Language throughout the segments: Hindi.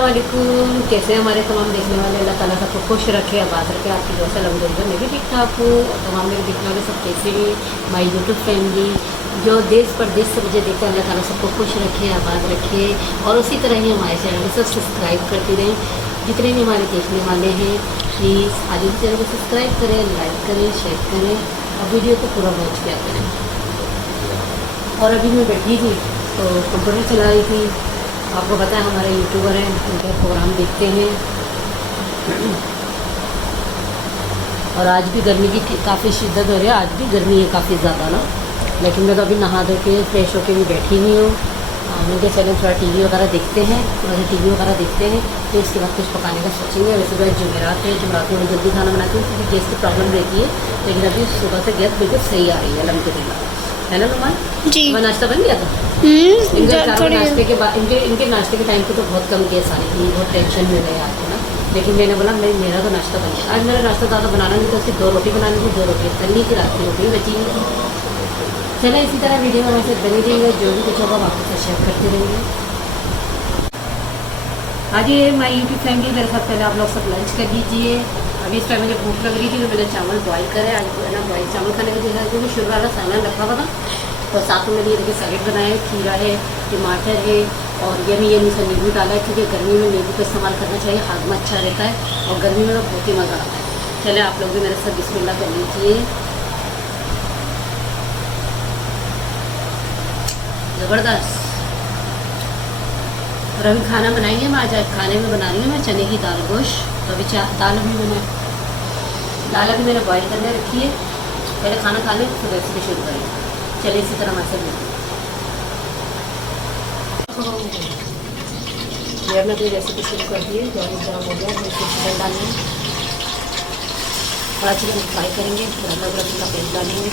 अस्सलाम वालेकुम। कैसे हमारे तमाम देखने वाले, अल्लाह ताला सबको खुश रखे, आबाद रखे। आपकी दुआ से अल्हम्दुलिल्लाह मैं भी ठीक ठाक हूँ और तमाम मेरे देखने वाले सब कैसे भी माई यूट्यूब फैमिली जो देश परदेश से मुझे देखते हैं, अल्लाह ताला सबको खुश रखे, आबाद रखे। और उसी तरह ही हमारे चैनल को सब सब्सक्राइब करते रहें। जितने भी हमारे देखने वाले हैं प्लीज़ आज भी चैनल को सब्सक्राइब करें, लाइक करें, शेयर करें और वीडियो को पूरा वॉच किया करें। और अभी मैं बैठी थी तो कंप्यूटर चला रही थी। आपको पता है हमारे यूट्यूबर हैं, उनके प्रोग्राम देखते हैं। और आज भी गर्मी की काफ़ी शिद्दत हो रही है, आज भी गर्मी है काफ़ी ज़्यादा ना। लेकिन मैं तो अभी नहा धो के फ्रेश होके भी बैठी हुई हूँ। उनके चैनल थोड़ा टीवी वगैरह देखते हैं, वैसे टीवी वगैरह देखते हैं। फिर इसके बाद कुछ पकाने का सोचेंगे। वैसे तो जुमेरात है, जुमेरात में जल्दी खाना बनाती हूँ क्योंकि गैस की प्रॉब्लम रहती है। लेकिन अभी सुबह से गैस बिल्कुल सही आ रही है अल्हम्दुलिल्लाह, है ना नुमान जी। वह नाश्ता बन गया था नाश्ते के बाद। इनके नाश्ते के टाइम पे तो बहुत कम गैस आ रही थी, बहुत टेंशन में गए आज ना। लेकिन मैंने बोला मैं मेरा तो नाश्ता बन गया। आज मेरा नाश्ता ज़्यादा बनाना नहीं था, सिर्फ 2 रोटी बनानी थी, 2 रोटी तलनी थी, रात की रोटी बची हुई थी। चलो इसी तरह वीडियो में हमारे बनी रहिएगा, जो भी कुछ होगा हम आपके साथ शेयर करते रहेंगे। आज ये माई यूट्यूब फैमिली मेरे साथ पहले आप लोग सब लंच कर लीजिए। अभी इस टाइम मुझे भूख लग रही थी तो मैंने चावल बॉईल करे। आज ना बॉईल चावल खाने का देखा क्योंकि शुरू वाला सामान रखा हुआ था। और साथ में मैंने देखिए सैलेड बनाया है, खीरा है, टमाटर है और यमी सा नींबू डाला है क्योंकि गर्मी में नींबू का इस्तेमाल करना चाहिए, हाजमा अच्छा रहता है और गर्मी में तो बहुत ही मज़ा आता है। चले आप लोग भी मेरे साथ बिस्मिल्लाह कर लीजिए। ज़बरदस्त। और अभी खाना बनाएंगे। मैं आज खाने में बना रही हूँ मैं चने की दाल गोश्त। तो अभी दाल अभी मैंने बॉईल करने रखी है। पहले खाना खा लें फिर रेसिपी शुरू करेंगे। चलिए इसी तरह मसाले ये हमने अपनी रेसिपी शुरू कर दी है। जब गर्म हो गया तो चिकन डालेंगे, थोड़ा चिकन फ्राई करेंगे, फिर अदरक का पेस्ट डालेंगे।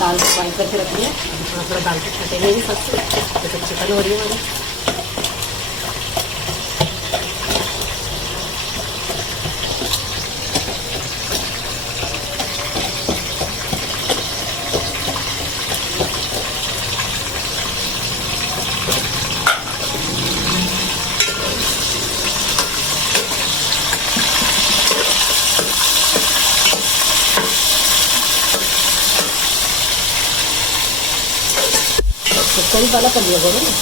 दाल को फ्राई करके रखिए, थोड़ा दाल को छटेंगे भी सबसे तो चिकन हो रही है हमारी। कड़ी वाला कर लिया करो ना।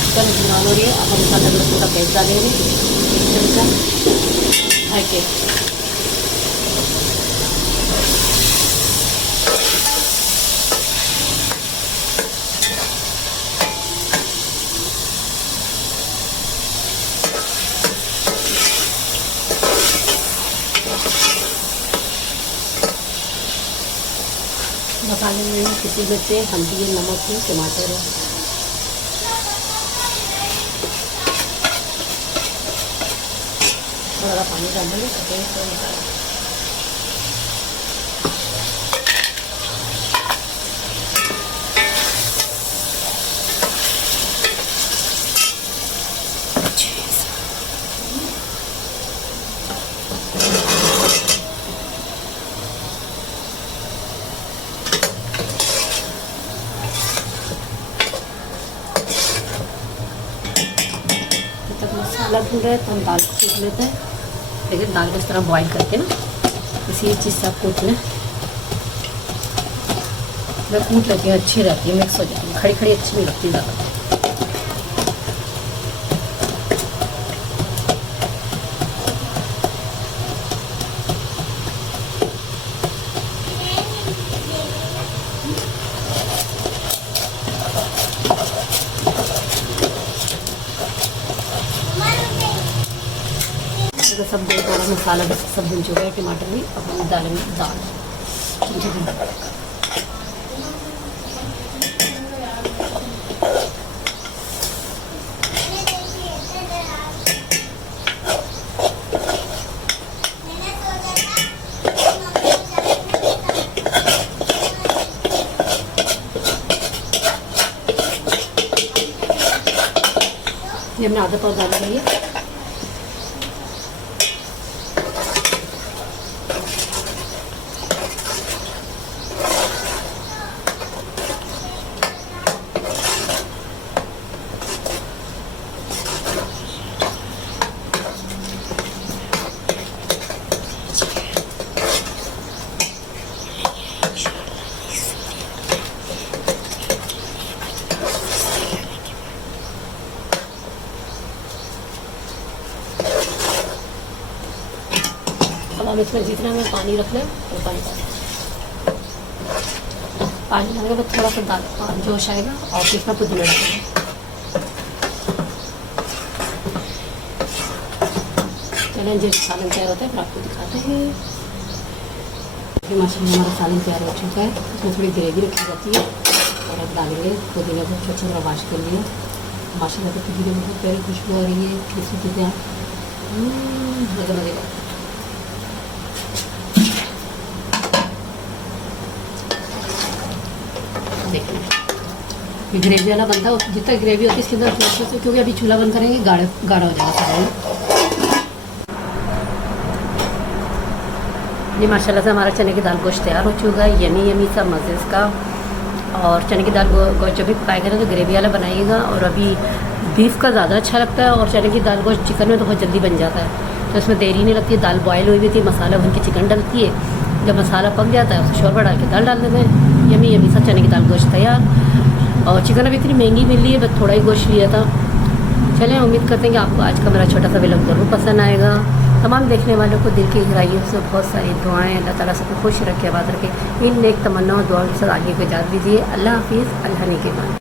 चिकन भुना हो रही है। अब हम मसाला लहसुन का पेस्ट डालेंगे के मसाले में किसी मिर्च, हल्दी, नमक, टमाटर है। थोड़ा पानी डालेंगे तो मसाला भून रहा है तो हम दाल को कूट लेते हैं। लेकिन दाल को इस तरह बॉईल करके ना इसी चीज़ से आप कूट लें। मैं कूट लेती हूँ, अच्छी रहती है, मिक्स हो जाती है। खड़ी खड़ी अच्छी नहीं लगती ज़्यादा। तो सब थोड़ा मसाला भी सब भुन चुका है, टमाटर भी। अब हम डालेंगे दाल। ये हमने आधा पाव डाल दिया। अब हम इसमें जितना हमें पानी रख लें वो पानी डालने के बाद थोड़ा सा दाल जोश आएगा और फिर इसमें पुदीना डालेंगे। चलें जब सालन तैयार होता है फिर आपको दिखाते हैं। माशाल्लाह हमारा सालन तैयार हो चुका है। इसमें थोड़ी ग्रेवी रखी जाती है और अब डालेंगे पुदीना को छोटा छोटा वाश कर लिया। माशाल्लाह तो पुदीने में बहुत प्यारी खुशबू आ रही है। किसी चीज़ें मज़े मज़े का देखिए ग्रेवी वाला बनता है। जितना ग्रेवी होती है इसके अंदर थोड़ा सा, क्योंकि अभी चूल्हा बंद करेंगे गाढ़ा गाढ़ा हो जाएगा सारा। ये माशाल्लाह से हमारा चने की दाल गोश्त तैयार हो चुका है। यमी यमी सा मज़े का। और चने की दाल गोश्त जब भी पकाएगा ना तो ग्रेवी वाला बनाइएगा। और अभी बीफ का ज़्यादा अच्छा लगता है और चने की दाल गोश्त चिकन में तो बहुत जल्दी बन जाता है, तो इसमें देरी नहीं लगती है। दाल बॉयल हुई हुई थी, मसाला भून के चिकन डलती है। जब मसाला पक जाता है उसमें शोरबा डाल के दाल डाल देते हैं। यमी यमी सा चने की दाल गोश्त तैयार। और चिकन अभी इतनी महंगी मिल रही है, बस थोड़ा ही गोश्त लिया था। चलें, उम्मीद करते हैं कि आपको आज का मेरा छोटा सा व्लॉग ज़रूर पसंद आएगा। तमाम देखने वालों को दिल की गहराइयों से बहुत सारी दुआएं, अल्लाह ताला सबको खुश रखे, आबाद रखे। इन नेक तमन्नाओं दुआओं के साथ आगे को इजाज़त दीजिए। अल्लाह हाफिज़, अल्लाह ने के मान।